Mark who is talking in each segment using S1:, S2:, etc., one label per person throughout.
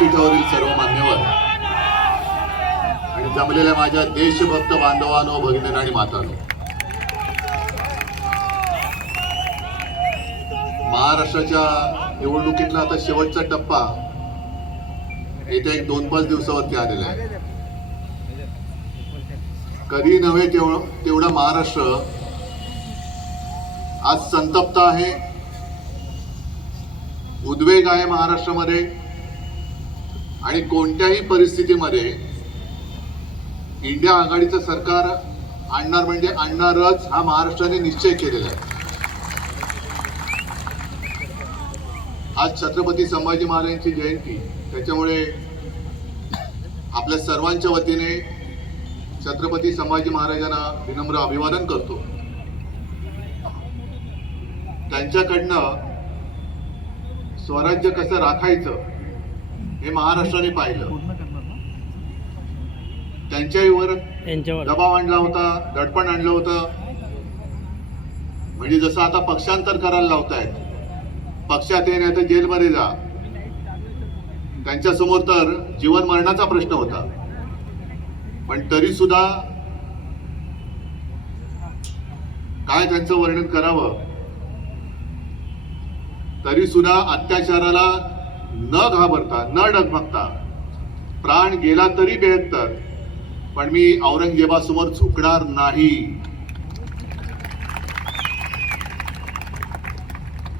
S1: व्यासपीठावरील सर्व मान्यवर आणि जमलेल्या माझ्या देशभक्त बांधवांनो भगिनी आणि मातानो महाराष्ट्राच्या निवडणुकीतला आता शेवटचा टप्पा येत्या एक दोन पाच दिवसावरती आलेला आहे. कधी नव्हे तेवढं तेवढा महाराष्ट्र आज संतप्त आहे. उद्वेग आहे महाराष्ट्रामध्ये. आणि कोणत्याही परिस्थितीमध्ये इंडिया आघाडीचं सरकार आणणार म्हणजे आणणारच हा महाराष्ट्राने निश्चय केलेला आहे. आज छत्रपती संभाजी महाराजांची जयंती त्याच्यामुळे आपल्या सर्वांच्या वतीने छत्रपती संभाजी महाराजांना विनम्र अभिवादन करतो. त्यांच्याकडनं स्वराज्य कसं राखायचं हे महाराष्ट्राने पाहिलं. त्यांच्यावर.
S2: यांच्यावर
S1: दबाव आणला होता दडपण आणलं होतं. म्हणजे जसं आता पक्षांतर करायला लावतायत पक्षात ये नाही तर जेलमध्ये जा. त्यांच्यासमोर तर जीवन मरणाचा प्रश्न होता. पण तरी सुद्धा काय त्यांचं वर्णन करावं? तरी सुद्धा अत्याचाराला न घाबरता न डगमगता. प्राण गेला तरी बेहत्तर पण मी औरंगजेबासमोर झुकणार नाही.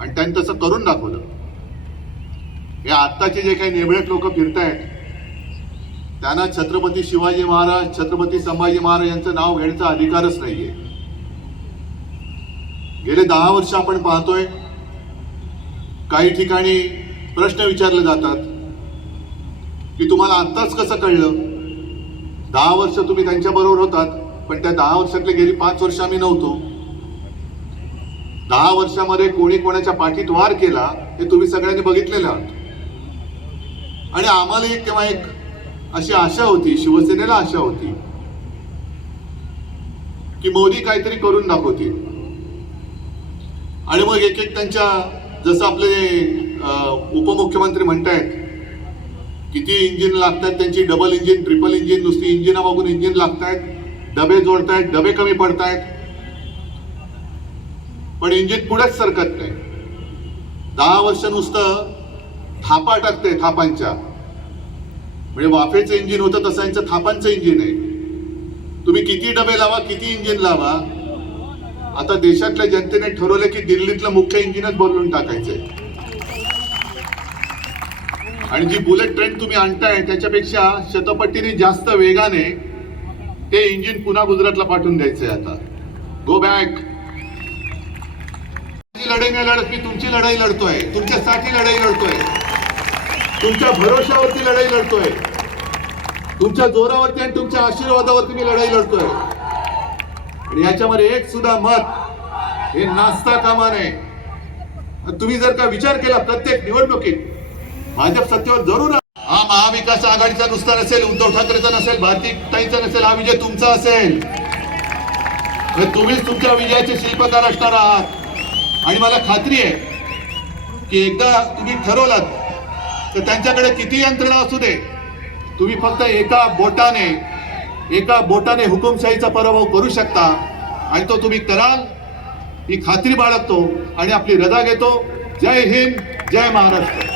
S1: आणि त्यांनी तसं करून दाखवलं. हे आत्ताचे जे काही नेबळेत लोक फिरतायत त्यांना छत्रपती शिवाजी महाराज छत्रपती संभाजी महाराज यांचं नाव घेण्याचा अधिकारच नाहीये. गेले दहा वर्ष आपण पाहतोय काही ठिकाणी प्रश्न विचारले जातात की तुम्हाला आत्ताच कसं कळलं? दहा वर्ष तुम्ही त्यांच्या बरोबर होतात पण त्या दहा वर्षातले गेली पाच वर्ष आम्ही नव्हतो. दहा वर्षामध्ये कोणी कोणाच्या पाठीत वार केला हे तुम्ही सगळ्यांनी बघितलेलं आहात. आणि आम्हाला एक तेव्हा एक अशी आशा होती शिवसेनेला आशा होती की मोदी काहीतरी करून दाखवतील. आणि मग एक एक त्यांच्या जसं आपले उपमुख्यमंत्री उपमुख्यमंत्री म्हणतायत किती इंजिन लागतात त्यांची डबल इंजिन ट्रिपल इंजिन नुसती इंजिनामागून इंजिन लागतायत डबे जोडतायत डबे कमी पडतायत. पण इंजिन पुढेच सरकत नाही. दहा वर्ष नुसतं थापा टाकते थापांच्या. म्हणजे वाफेचं इंजिन होतं तसं यांचं थापांचं इंजिन आहे. तुम्ही किती डबे लावा किती इंजिन लावा आता देशातल्या जनतेने ठरवलं की दिल्लीतलं मुख्य इंजिनच बदलून टाकायचंय. आणि जी बुलेट ट्रेन तुम्ही आणताय त्याच्यापेक्षा शतपटीने जास्त वेगाने ते इंजिन पुन्हा गुजरातला पाठवून द्यायचंय आता. गो बॅक लढाई नाही लढत मी तुमची लढाई लढतोय. तुमच्यासाठी लढाई लढतोय. तुमच्या भरोशावरती लढाई लढतोय. तुमच्या जोरावरती आणि तुमच्या आशीर्वादावरती मी लढाई लढतोय. आणि याच्यामध्ये एक सुद्धा मत हे नाचता कामा नये. तुम्ही जर का विचार केला प्रत्येक निवडणुकीत भाजप सत्तेवर जरूर हा महाविकास आघाडीचा नुसता नसेल उद्धव ठाकरेचा नसेल भारतीताईंचा नसेल हा विजय तुमचा असेल. तर तुम्हीच तुमच्या विजयाचे शिल्पकार असणार आहात. आणि मला खात्री आहे की एकदा तुम्ही ठरवलात तर त्यांच्याकडे किती यंत्रणा असू दे. तुम्ही फक्त एका बोटाने एका बोटाने हुकुमशाहीचा पराभव करू शकता. आणि तो तुम्ही कराल ही खात्री बाळगतो आणि आपली रजा घेतो. जय हिंद जय महाराष्ट्र.